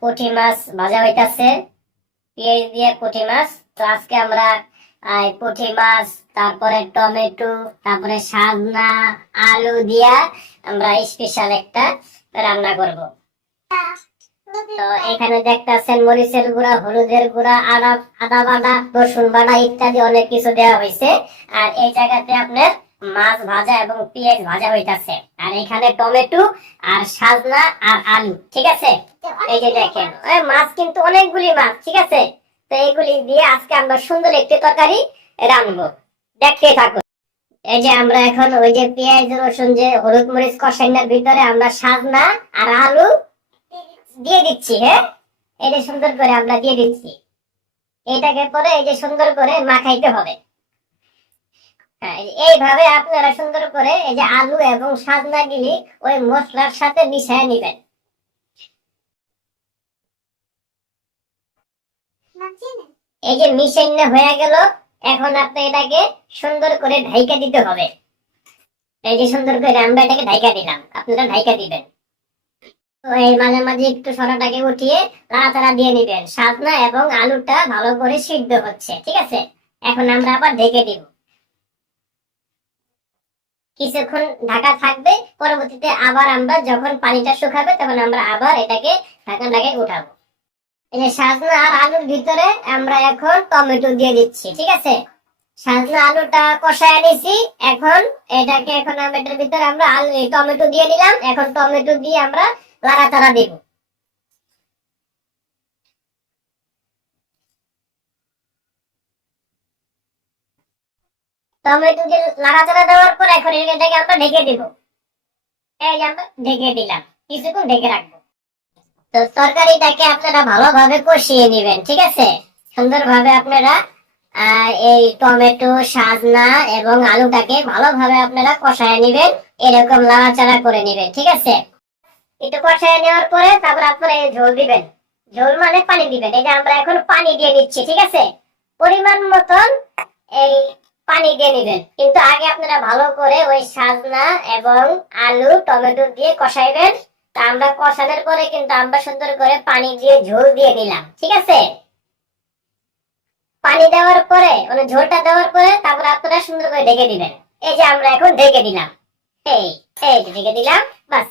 পুঁটি মাছ ভাজা হইতাছে, পেঁয়াজ দিয়ে পুঁটি মাছ। তো আজকে আমরা পুঁটি মাছ, তারপরে টমেটো, তারপরে সাজনা, আলু দিয়া আমরা স্পেশাল একটা রান্না করব। তো এখানে দেখতেছেন মরিচের গুঁড়া, হলুদের গুঁড়া, আদা আদা বাটা, রসুন বাটা ইত্যাদি অনেক কিছু দেওয়া হয়েছে আর এই জায়গাতে আপনার মাছ ভাজা এবং পেঁয়াজ ভাজা হইতাছে। আর এখানে টমেটো আর সাজনা আর আলু ঠিক আছে? এই যে দেখেন মাছ। কিন্তু অনেকগুলি মাছ ঠিক আছে? তো এইগুলি দিয়ে আজকে আমরা সুন্দর একটি তরকারি রান্নবো দেখতে থাকুন। এই যে আমরা এখন ওই যে পেঁয়াজ রসুন যে হলুদ মরিচ কষাইনার ভিতরে আমরা সাজনা আর আলু দিয়ে দিচ্ছি হ্যাঁ? এটা সুন্দর করে আমরা দিয়ে দিচ্ছি। এটাকে পরে এই যে সুন্দর করে মাখাইতে হবে। এই- এইভাবে আপনারা সুন্দর করে এই যে আলু এবং সাজনা গিলি ওই মশলার সাথে মিশিয়ে নিবেন। এই যে মিশাইন্য হয়ে গেল, এখন আপনি এটাকে সুন্দর করে ঢাইকা দিতে হবে। এই যে সুন্দর করে আমরা এটাকে ঢাইকা দিলাম, আপনারা ঢাইকা দিবেন। তো এই মাঝে মাঝে একটু সরাটাকে উঠিয়ে নাড়াচাড়া দিয়ে নিবেন। সাজনা এবং আলুটা ভালো করে সিদ্ধ হচ্ছে, ঠিক আছে? এখন আমরা আবার ঢেকে দিব। কিছুক্ষণ ঢাকা থাকবে, পরবর্তীতে আবার আমরা যখন পানিটা শুকাবে তখন আমরা আবার এটাকে ঢাকনাটাকে উঠাবো। এই যে সাজনা আর আলুর ভিতরে আমরা এখন টমেটো দিয়ে দিচ্ছি, ঠিক আছে? সাজনা আলুটা কষায় নিছি, এখন এটাকে এখন আমরা এটার ভিতরে আমরা আলু টমেটো দিয়ে দিলাম এখন টমেটো দিয়ে আমরা লাড়াচাড়া দিব। টমেটো দিয়ে লাড়াচাড়া দেওয়ার পর এখন এটাকে আমরা ঢেকে দিব। এই আমরা ঢেকে দিলাম, কিছুক্ষণ ঢেকে রাখব। তো তরকারিটাকে আপনারা ভালোভাবে কষিয়ে নেবেন, ঠিক আছে? সুন্দরভাবে আপনারা এই টমেটো, সাজনা এবং আলুটাকে ভালোভাবে আপনারা কষায় নেবেন, এরকম লাড়াচাড়া করে নেবেন, ঠিক আছে? একটু কষায় নেওয়ার পরে তারপর আপনারা এই ঝোল দিবেন। ঝোল মানে পানি দিবেন, এই যে আমরা এখন পানি দিয়ে দিচ্ছি ঠিক আছে? পরিমাণ মতন এই পানি দিয়ে নেবেন। কিন্তু আগে আপনারা ভালো করে ওই সাজনা এবং আলু, টমেটো দিয়ে কষাইবেন। তা আমরা কষানোর পরে কিন্তু আমরা সুন্দর করে পানি দিয়ে ঝোল দিয়ে দিলাম ঠিক আছে? পানি দেওয়ার পরে মানে ঝোলটা দেওয়ার পরে তারপরে আপনারা সুন্দর করে ঢেকে দিবেন। এই যে আমরা এখন ঢেকে দিলাম। এই এই ঢেকে দিলাম, বাস।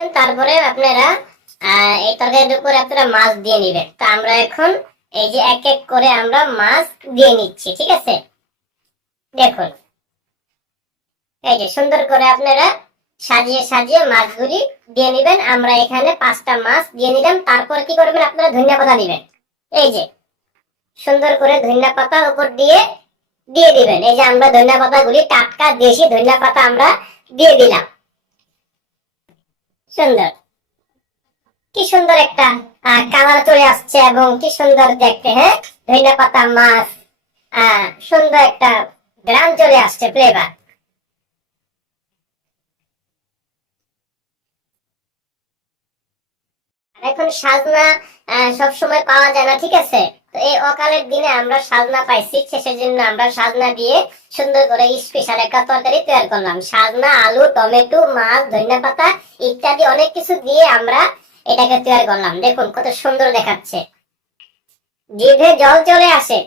তারপরে আপনারা এই তরকারির উপরে আপনারা মাছ দিয়ে নিবেন। তা আমরা এখন এই যে এক এক করে আমরা মাছ দিয়ে নিচ্ছি। ঠিক আছে? দেখুন। এই যে সুন্দর করে আপনারা সাজিয়ে সাজিয়ে মাছগুলি দিয়ে নিবেন। আমরা এখানে পাঁচটা মাছ দিয়ে নিলাম। তারপর কি করবেন আপনারা? ধনিয়া পাতা দিবেন। এই যে সুন্দর করে ধনিয়া পাতা উপর দিয়ে দিয়ে দিবেন। এই যে আমরা ধনিয়া পাতাগুলি টাটকা দেশি ধনিয়া পাতা আমরা দিয়ে দিলাম। সুন্দর। কি সুন্দর একটা কালার চলে আসছে এবং কি সুন্দর দেখতে হ্যাঁ? ধনিয়া পাতা মাছ আহ, সুন্দর একটা গ্রাম চলে আসছে ফ্লেভার এখন সাজনা সব সময় পাওয়া যায় না, ঠিক আছে? তো এই অকালের দিনে আমরা সাজনা পাইছি, শেষের জন্য আমরা সাজনা দিয়ে সুন্দর করে স্পেশাল একটা তরকারি তৈরি করলাম। সাজনা আলু, টমেটো, মাছ, ধনিয়া পাতা ইত্যাদি অনেক কিছু দিয়ে আমরা এটাকে তৈরি করলাম। দেখুন, কত সুন্দর দেখাচ্ছে। জিভে জল চলে আসে।